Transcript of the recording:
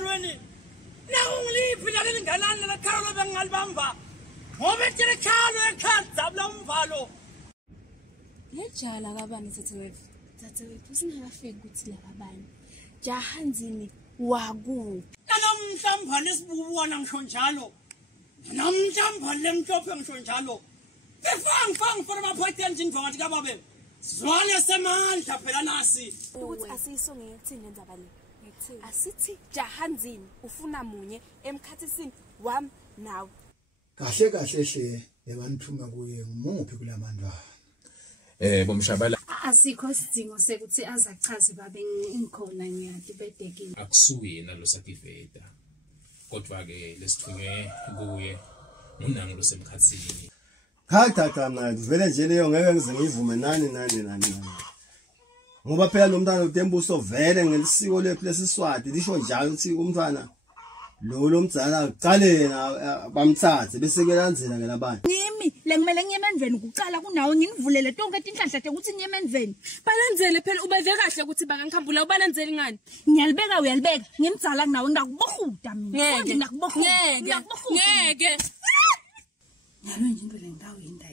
ekhalweni nakungiliphi lalinganani lekhalo bengalibamba ngoba ethile khalo ekhazabula umvalo yejala kabani Tatewethu singakafiki ukuthi laba bani Jahanzini wakuphi namhlanje sibubona ngisho njalo namhlanje lemhlophe ngisho njalo Fang for my point engine for Gababe. Swale semandla phela nasi. Ukuthi asiyisonge ngikuthini ndzaba le. Ngikuthini? Asithi Jahanzini ufuna munye emkhathisini wami nawe. Kahle hle ebanithuma kuye ngumuphi kulamandla. Bomshabala asikho sidingo sekuthi azachaze babe ngikhona ngiyadi bedekile. Akusuye nalo sativeta. Kodwa ke lesithunywe kuye unango losemkhathini. Cha vele nje leyo ngeke ngize ngivume nani. Ngoba phela lo mntana uTembuso vele ngelisiko lethu lesiswati lisho njalo ukuthi umntwana lo mdzala uqale yena bamthathe bese ke landzela ke labanye. Yimi lekumele ngiyemendveni kuqala kunawe nginivulele tonke tinhlanhla ukuthi ngiyemendveni. Balandzele phela ubeve kahle ukuthi bangangikhambula ubalandzeli ngani. Ngiyalibeka uyalibeka ngimdzala kunawe ngakubohuda mina. Ngeke. Ngakubohuda. Ngeke. Yalo nje into le ndawo yinda